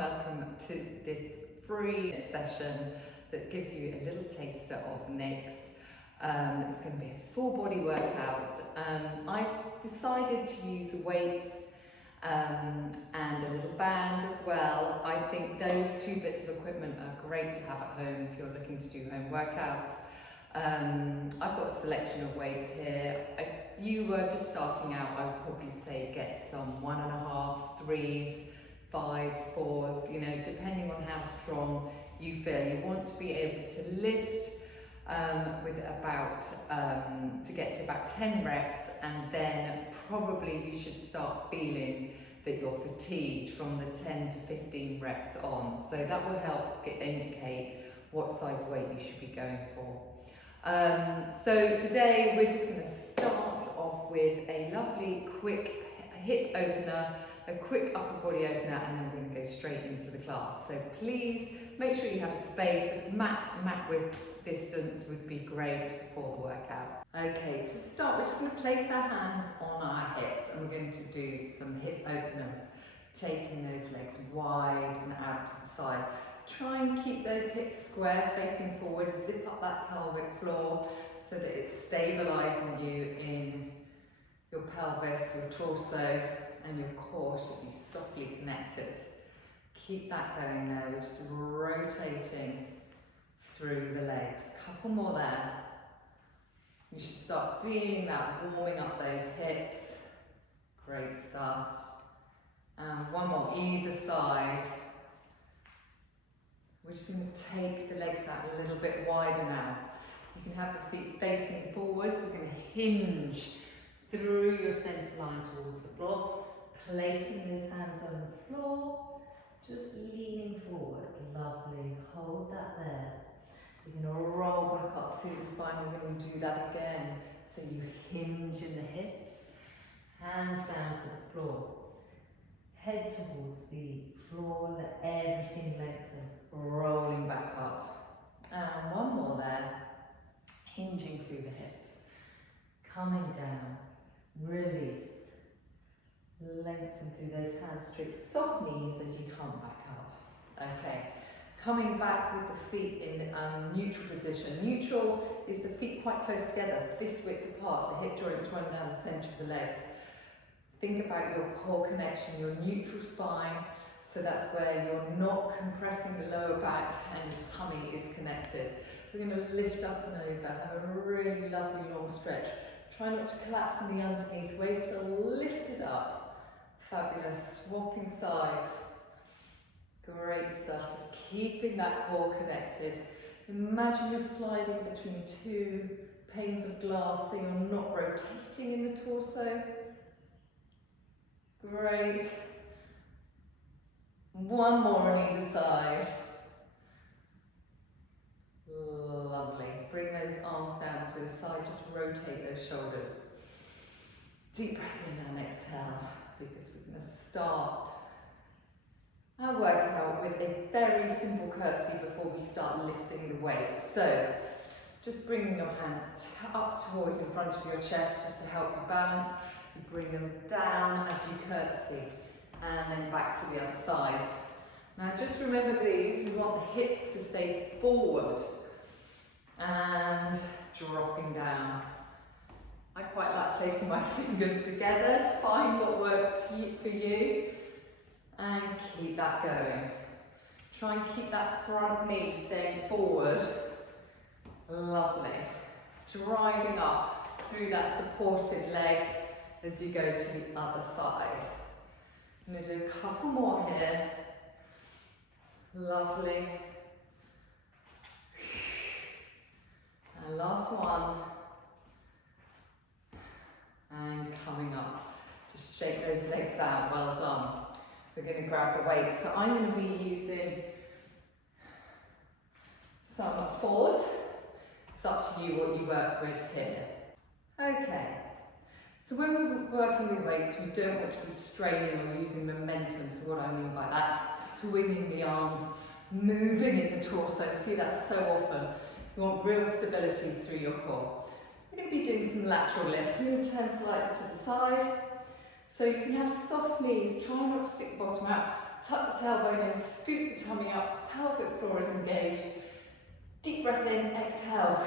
welcome to this free session that gives you a little taster of niix. It's going to be a full body workout. I've decided to use weights and a little band as well. I think those two bits of equipment are great to have at home if you're looking to do home workouts. I've got a selection of weights here. If you were just starting out, I would probably say get some 1.5s, 3s, 5s, 4s, you know, depending on how strong you feel. You want to be able to lift with about, to get to about 10 reps, and then probably you should start feeling that you're fatigued from the 10 to 15 reps on. So that will help indicate what size weight you should be going for. So today we're just going to start off with a lovely quick hip opener, a quick upper body opener, and then we're going to go straight into the class. So please make sure you have a space. Mat width distance would be great for the workout. Okay, to start, we're just going to place our hands on our hips and we're going to do some hip openers, taking those legs wide and out to the side. Try and keep those hips square, facing forward, zip up that pelvic floor so that it's stabilising you in your pelvis, your torso, and your core should be softly connected. Keep that going there. We're just rotating through the legs. Couple more there. You should start feeling that warming up those hips. Great stuff. And one more, either side. We're just going to take the legs out a little bit wider now. You can have the feet facing forwards. We're going to hinge through your centre line towards the floor, placing those hands on the floor, just leaning forward. Lovely. Hold that there. You're going to roll back up through the spine. We're going to do that again. So you hinge in the hips, hands down to the floor, head towards the floor, let everything lengthen, rolling back up. And one more there, hinging through the hips, coming down, release, lengthen through those hamstrings, soft knees as you come back up. Okay, coming back with the feet in neutral position. Neutral is the feet quite close together, fist width apart, the hip joints run down the centre of the legs. Think about your core connection, your neutral spine, so that's where you're not compressing the lower back and your tummy is connected. We're going to lift up and over, have a really lovely long stretch. Try not to collapse in the underneath, waist are lifted up. Fabulous, swapping sides. Great stuff, just keeping that core connected. Imagine you're sliding between two panes of glass so you're not rotating in the torso. Great. One more on either side. Lovely. Bring those arms down to the side, just rotate those shoulders. Deep breath in and exhale, because we're going to start our workout with a very simple curtsy before we start lifting the weight. So, just bringing your hands up towards in front of your chest just to help you balance. You bring them down as you curtsy, and then back to the other side. Now just remember these, we want the hips to stay forward and dropping down. I quite like placing my fingers together, find what works for you, and keep that going. Try and keep that front knee staying forward. Lovely. Driving up through that supported leg as you go to the other side. I'm going to do a couple more here. Lovely. And last one. And coming up. Just shake those legs out, well done. We're going to grab the weights. So I'm going to be using some 4s. It's up to you what you work with here. Okay. So when we're working with weights, we don't want to be straining or using momentum. So what I mean by that, swinging the arms, moving in the torso. See that so often. You want real stability through your core. We're going to be doing some lateral lifts. I'm going to turn slightly to the side. So you can have soft knees. Try not to stick the bottom out. tuck the tailbone in, scoop the tummy up, pelvic floor is engaged. Deep breath in, exhale.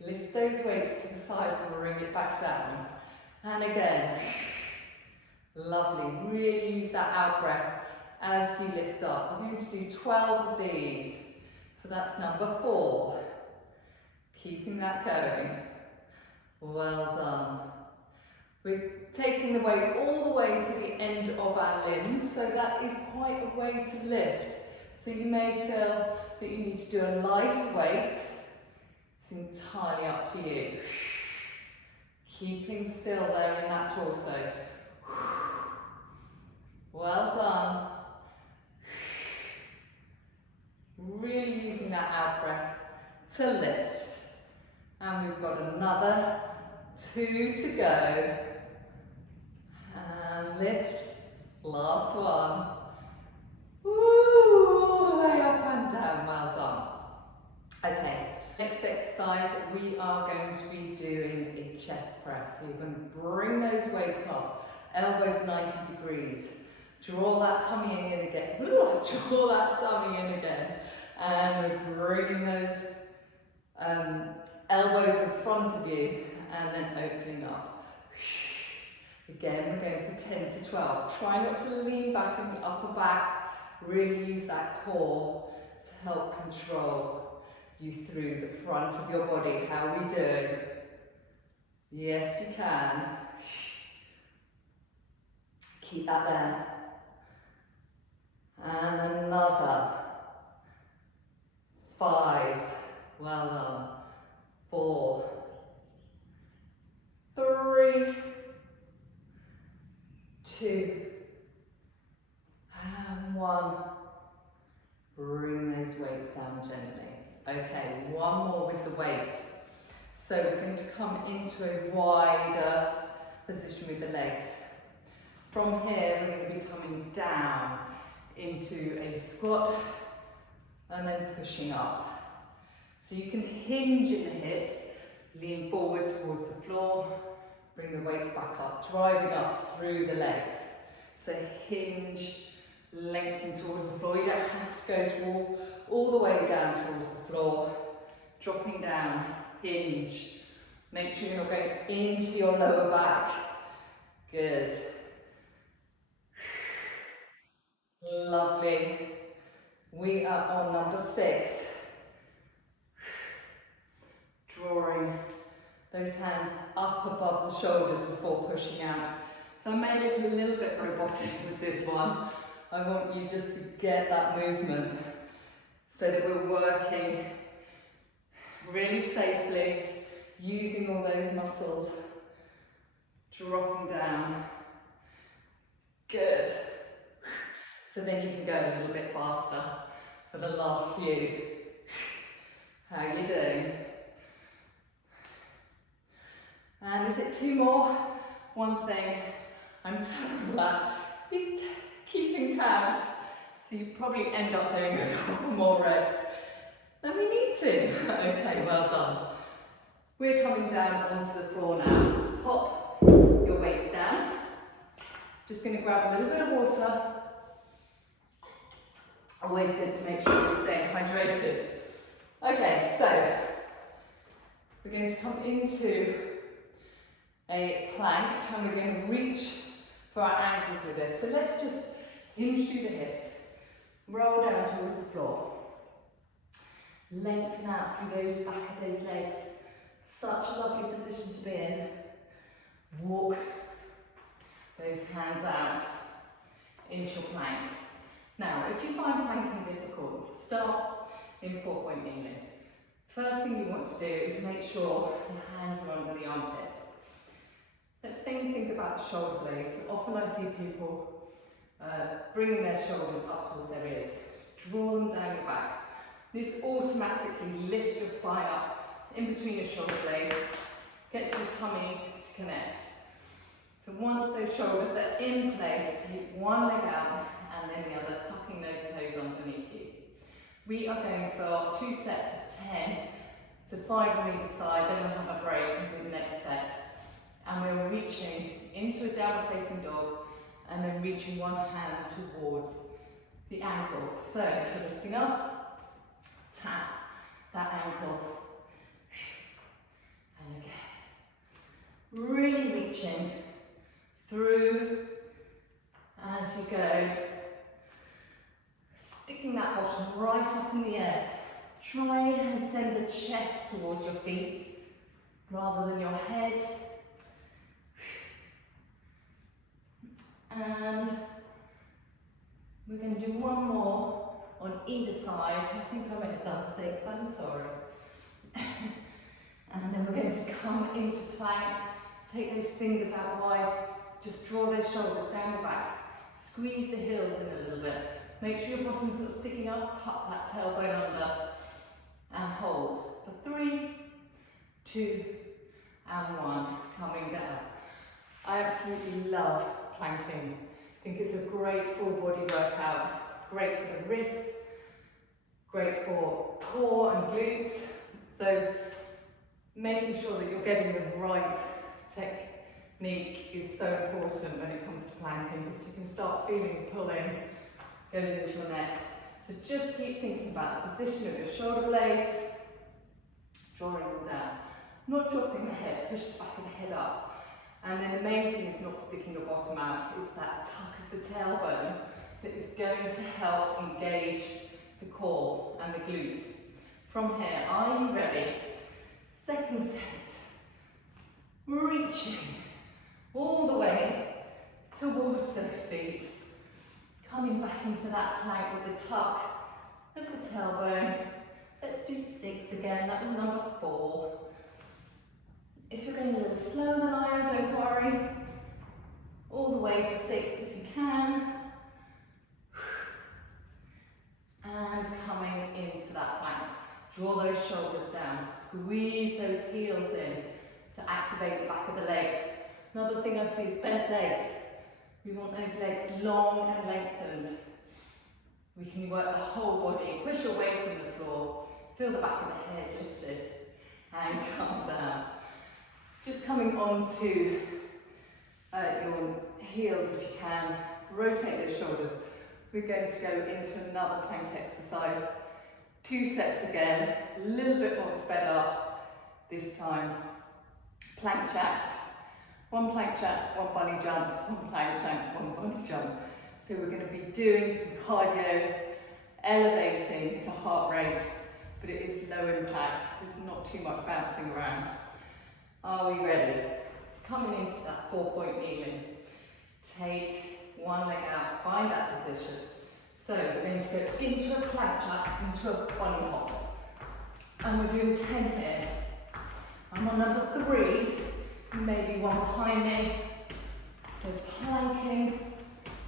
Lift those weights to the side, bring it back down. And again. Lovely, really use that out breath as you lift up. We're going to do 12 of these. So that's number 4. Keeping that going. Well done. We're taking the weight all the way to the end of our limbs, so that is quite a way to lift. So you may feel that you need to do a lighter weight. It's entirely up to you. Keeping still there in that torso. Well done. Really using that out breath to lift. And we've got another 2 to go. And lift. Last one. Woo, all the way up and down. Well done. Okay, next exercise, we are going to be doing a chest press. So you're going to bring those weights up, elbows 90 degrees. Draw that tummy in again. Draw that tummy in again. And we're bringing those elbows in front of you and then opening up. Again, we're going for 10 to 12. Try not to lean back in the upper back. Really use that core to help control you through the front of your body. How are we doing? Yes, you can. Keep that there. And another. 5. Well done. 4. 3. 2. And 1. Bring those weights down gently. Okay, one more with the weight. So we're going to come into a wider position with the legs. From here, we're going to be coming down into a squat and then pushing up. So you can hinge in the hips, lean forward towards the floor, bring the weights back up, driving up through the legs. So hinge, lengthen towards the floor. You don't have to go all the way down towards the floor. Dropping down, hinge. Make sure you're not going into your lower back. Good. Lovely. We are on number 6. Drawing those hands up above the shoulders before pushing out. So I made it a little bit robotic with this one. I want you just to get that movement so that we're working really safely, using all those muscles, dropping down. Good. So then you can go a little bit faster for the last few. How are you doing? And is it 2 more? One thing I'm terrible at is keeping count. So you probably end up doing a couple more reps than we need to. Okay, well done. We're coming down onto the floor now. Pop your weights down. Just going to grab a little bit of water. Always good to make sure you're staying hydrated. Okay, so we're going to come into a plank and we're going to reach for our ankles with this. So let's just hinge through the hips, roll down towards the floor, lengthen out through those back of those legs. Such a lovely position to be in. Walk those hands out into your plank. Now, if you find planking difficult, start in 4-point kneeling. First thing you want to do is make sure your hands are under the armpits. Let's think about the shoulder blades. Often I see people bringing their shoulders up towards their ears. Draw them down your back. This automatically lifts your spine up in between your shoulder blades, gets your tummy to connect. So once those shoulders are in place, take one leg out and then the other, tucking those toes underneath you. We are going for 2 sets of 10 to 5 on either side, then we'll have a break and do the next set. And we're reaching into a downward facing dog and then reaching one hand towards the ankle. So if you're lifting up, tap that ankle, and again. Really reaching through as you go, sticking that bottom right up in the air. Try and send the chest towards your feet rather than your head. And we're going to do one more on either side. I think I may have done 6, I'm sorry. And then we're going to come into plank. Take those fingers out wide. Just draw those shoulders down the back. Squeeze the heels in a little bit. Make sure your bottom's not sticking up. Tuck that tailbone under. And hold. For 3, 2, and 1. Coming down. I absolutely love planking. I think it's a great full body workout. Great for the wrists. Great for core and glutes. So making sure that you're getting the right technique is so important when it comes to planking, because you can start feeling pulling goes into your neck. So just keep thinking about the position of your shoulder blades, drawing them down, not dropping the head, push the back of the head up. And then the main thing is not sticking your bottom out, it's that tuck of the tailbone that is going to help engage the core and the glutes. From here, are you ready? Second set, reaching all the way towards those feet. Coming back into that plank with the tuck of the tailbone. Let's do 6 again, that was number 4. If you're going a little slower than I am, don't worry. All the way to 6 if you can. And coming into that plank. Draw those shoulders down, squeeze those heels in to activate the back of the legs. Another thing I see is bent legs. We want those legs long and lengthened. We can work the whole body, push away from the floor, feel the back of the head lifted, and come down. Just coming onto your heels if you can, rotate those shoulders. We're going to go into another plank exercise. 2 sets again, a little bit more sped up this time. Plank jacks. 1 plank jack, 1 bunny jump, 1 plank jack, 1 bunny jump. So we're going to be doing some cardio, elevating the heart rate, but it is low impact. There's not too much bouncing around. Are we ready? Coming into that 4-point kneeling. Take 1 leg out, find that position. So we're going to go into a plank jack, into a bunny hop. And we're doing 10 here. I'm on number 3, maybe 1 behind me. So planking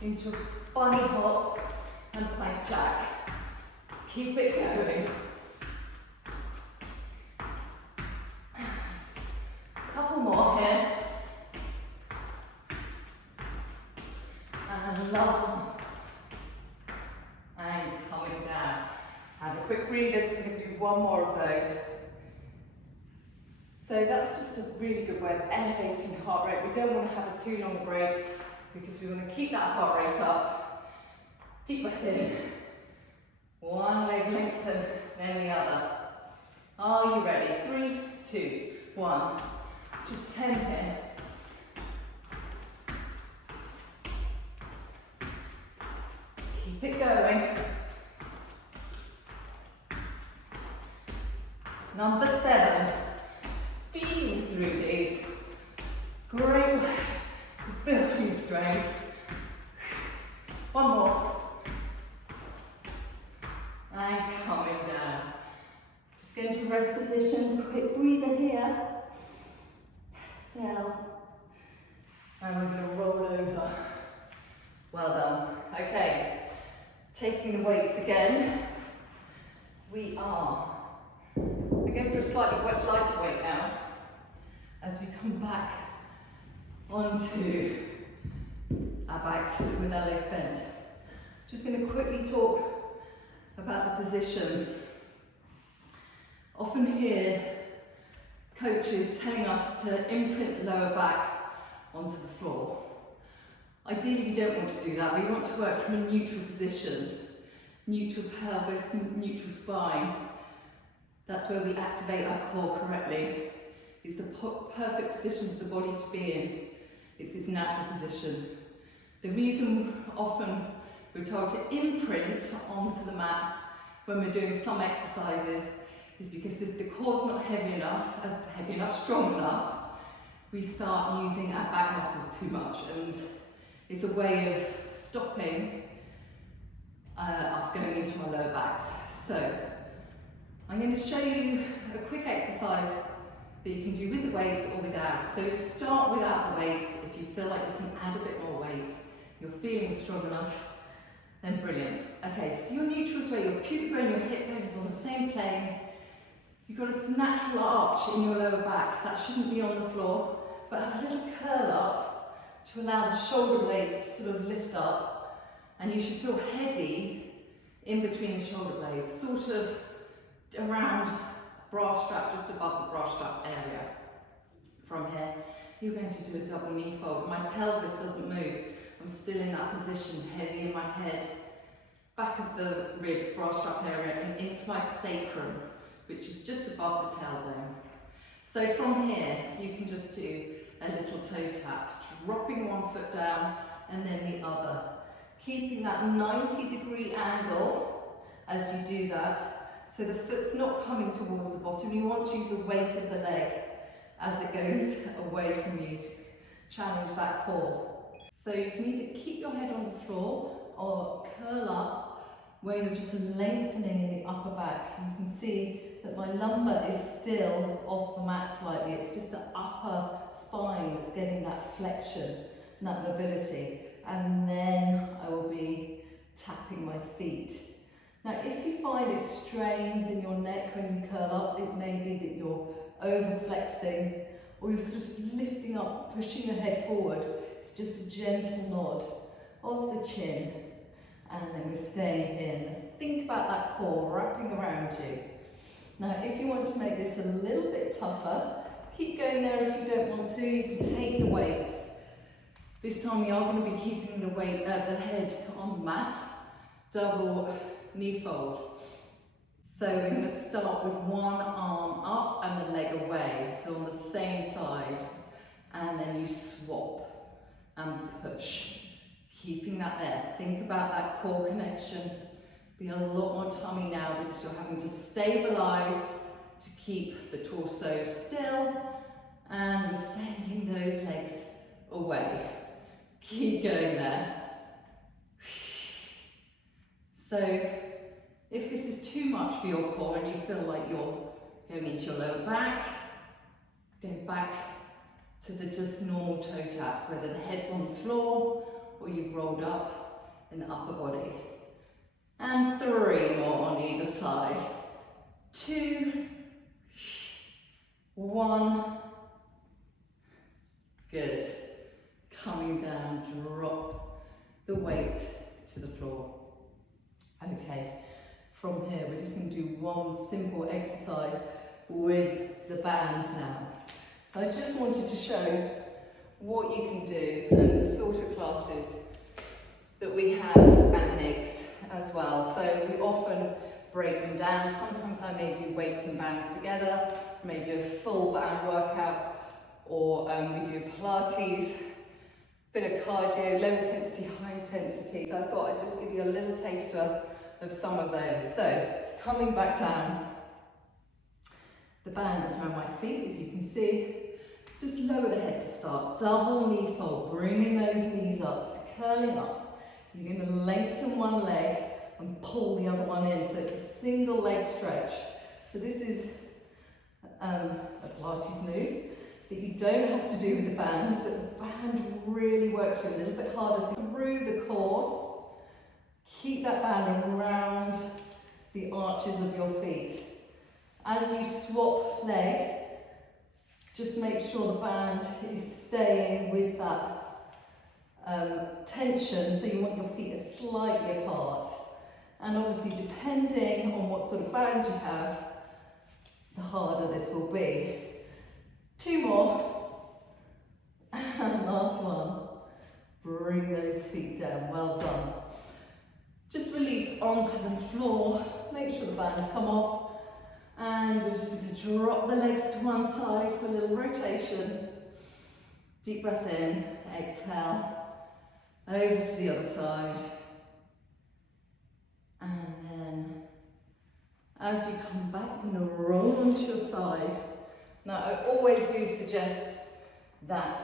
into a bunny hop and plank jack. Keep it going. A couple more here. And last one. And coming down. Have a quick breather, so we're going to do 1 more of those. So that's just a really good way of elevating the heart rate. We don't want to have a too long break because we want to keep that heart rate up. Deep breath in. 1 leg lengthen, then the other. Are you ready? 3, 2, 1. Just 10 here. Keep it going. Number 7. Speeding through these. Great way of building strength. 1 more. And coming down. Just go into rest position. Quick breather here. Exhale. And we're going to roll over. Well done. Okay. Taking the weights again. We're going for a slightly lighter weight now as we come back onto our backs with our legs bent. Just going to quickly talk about the position. Often hear coaches telling us to imprint the lower back onto the floor. Ideally, we don't want to do that. We want to work from a neutral position, neutral pelvis, neutral spine. That's where we activate our core correctly. It's the perfect position for the body to be in. It's its natural position. The reason often we're told to imprint onto the mat when we're doing some exercises is because if the core's not heavy enough, strong enough, we start using our back muscles too much, and it's a way of stopping us going into our lower backs. So I'm going to show you a quick exercise that you can do with the weights or without. So start without the weights. If you feel like you can add a bit more weight, you're feeling strong enough, then brilliant. Okay, so your neutral is where your pubic bone and your hip bone is on the same plane. You've got a natural arch in your lower back. That shouldn't be on the floor, but have a little curl up to allow the shoulder blades to sort of lift up, and you should feel heavy in between the shoulder blades, sort of around bra strap, just above the bra strap area. From here, you're going to do a double knee fold. My pelvis doesn't move. I'm still in that position, heavy in my head, back of the ribs, bra strap area, and into my sacrum, which is just above the tailbone. So from here, you can just do a little toe tap, dropping one foot down and then the other, keeping that 90-degree angle as you do that, so the foot's not coming towards the bottom. You want to use the weight of the leg as it goes away from you to challenge that core. So you can either keep your head on the floor or curl up where you're just lengthening in the upper back. You can see that my lumbar is still off the mat slightly. It's just the upper spine that's getting that flexion and that mobility. And then I will be tapping my feet. Now, if you find it strains in your neck when you curl up, it may be that you're over flexing or you're sort of lifting up, pushing your head forward. It's just a gentle nod of the chin, and then we're staying in. Think about that core wrapping around you. Now, if you want to make this a little bit tougher, keep going there. If you don't want to, you can take the weights. This time we are going to be keeping the weight, the head on the mat, double knee fold. So we're going to start with one arm up and the leg away, so on the same side, and then you swap and push, keeping that there. Think about that core connection. Be a lot more tummy now because you're having to stabilize to keep the torso still, and we're sending those legs away. Keep going there. So if this is too much for your core and you feel like you're going into your lower back, go back to the just normal toe taps, whether the head's on the floor or you've rolled up in the upper body. And 3 more on either side. 2, 1. Good. Coming down, drop the weight to the floor. Okay, from here we're just going to do one simple exercise with the band now. I just wanted to show what you can do and the sort of classes that we have at niix as well. So we often break them down. Sometimes I may do weights and bands together, I may do a full band workout, or we do Pilates, bit of cardio, low intensity, high intensity. So I thought I'd just give you a little taster of some of those. So coming back down, the band is around my feet, as you can see. Just lower the head to start. Double knee fold, bringing those knees up, curling up. You're going to lengthen one leg and pull the other one in. So it's a single leg stretch. So this is a Pilates move that you don't have to do with the band, but the band really works you a little bit harder through the core. Keep that band around the arches of your feet. As you swap leg, just make sure the band is staying with that tension, so you want your feet slightly apart. And obviously, depending on what sort of band you have, the harder this will be. 2 more, and last one. Bring those down, well done. Just release onto the floor, make sure the bands come off, and we're just going to drop the legs to one side for a little rotation. Deep breath in, exhale, over to the other side. And then, as you come back, you're going to roll onto your side. Now, I always do suggest that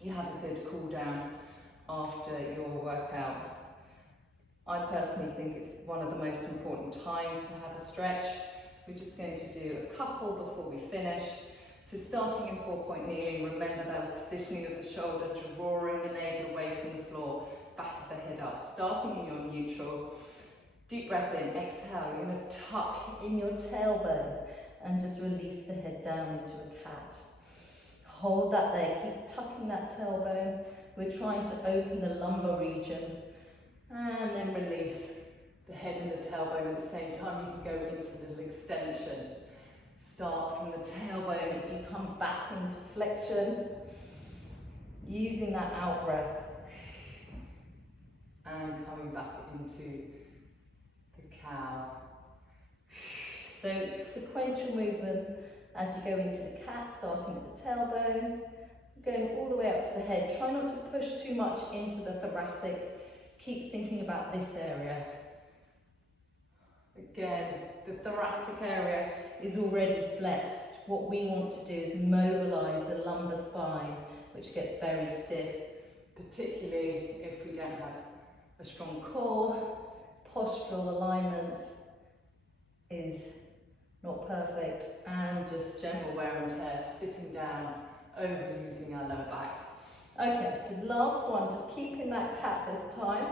you have a good cool down after your workout. I personally think it's one of the most important times to have a stretch. We're just going to do a couple before we finish. So starting in 4-point kneeling, remember that positioning of the shoulder, drawing the navel away from the floor, back of the head up. Starting in your neutral. Deep breath in, exhale. You're going to tuck in your tailbone and just release the head down into a cat. Hold that there, keep tucking that tailbone. We're trying to open the lumbar region. And then release the head and the tailbone at the same time. You can go into a little extension. Start from the tailbone as you come back into flexion. Using that out breath. And coming back into the cow. So sequential movement as you go into the cat, starting at the tailbone, going all the way up to the head. Try not to push too much into the thoracic. Keep thinking about this area. Again, the thoracic area is already flexed. What we want to do is mobilize the lumbar spine, which gets very stiff, particularly if we don't have a strong core. Postural alignment is not perfect, and just general wear and tear, sitting down, overusing our lower back. Okay, so last one, just keeping that cat this time.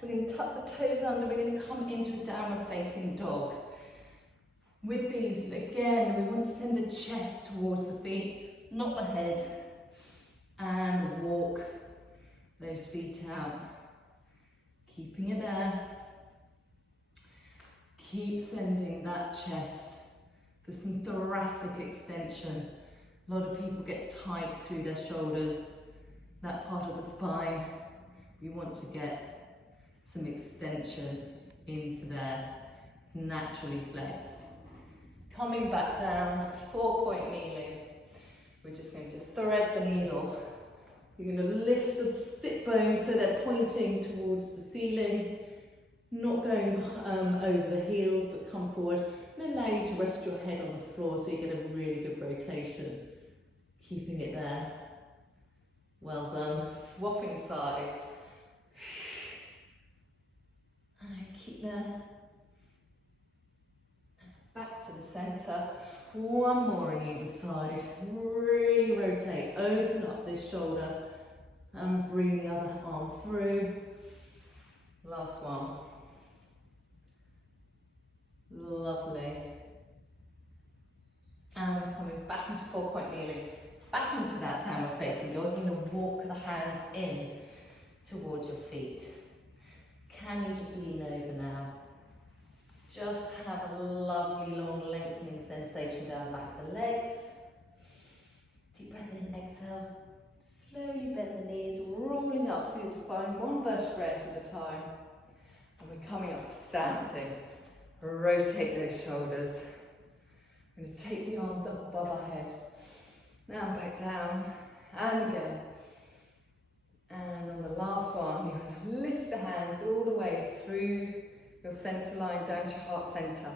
We're going to tuck the toes under, we're going to come into a downward facing dog. With these, again, we want to send the chest towards the feet, not the head, and walk those feet out. Keeping it there. Keep sending that chest for some thoracic extension. A lot of people get tight through their shoulders. That part of the spine, we want to get some extension into there. It's naturally flexed. Coming back down, 4-point kneeling. We're just going to thread the needle. You're going to lift the sit bones so they're pointing towards the ceiling, not going over the heels, but come forward and allow you to rest your head on the floor so you get a really good rotation. Keeping it there. Well done. Swapping sides. And keep there. Back to the centre. One more on either side. Really rotate. Open up this shoulder and bring the other arm through. Last one. Lovely. And we're coming back into 4-point kneeling. Back into that downward facing dog. You're going to walk the hands in towards your feet. Can you just lean over now? Just have a lovely long lengthening sensation down the back of the legs. Deep breath in, exhale. Slowly bend the knees, rolling up through the spine, one vertebrae at a time. And we're coming up to standing. Rotate those shoulders. I'm going to take the arms up above our head. Now back down, and again. And on the last one, you're going to lift the hands all the way through your centre line down to your heart centre.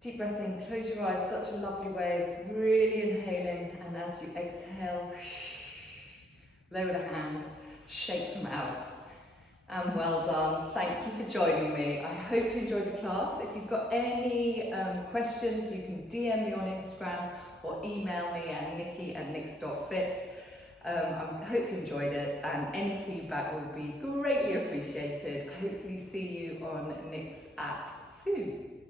Deep breath in, close your eyes, such a lovely way of really inhaling, and as you exhale, lower the hands, shake them out. And well done. Thank you for joining me. I hope you enjoyed the class. If you've got any questions, you can DM me on Instagram or email me at nikki@niix.fit. I hope you enjoyed it, and any feedback will be greatly appreciated. Hopefully see you on niixAPP soon.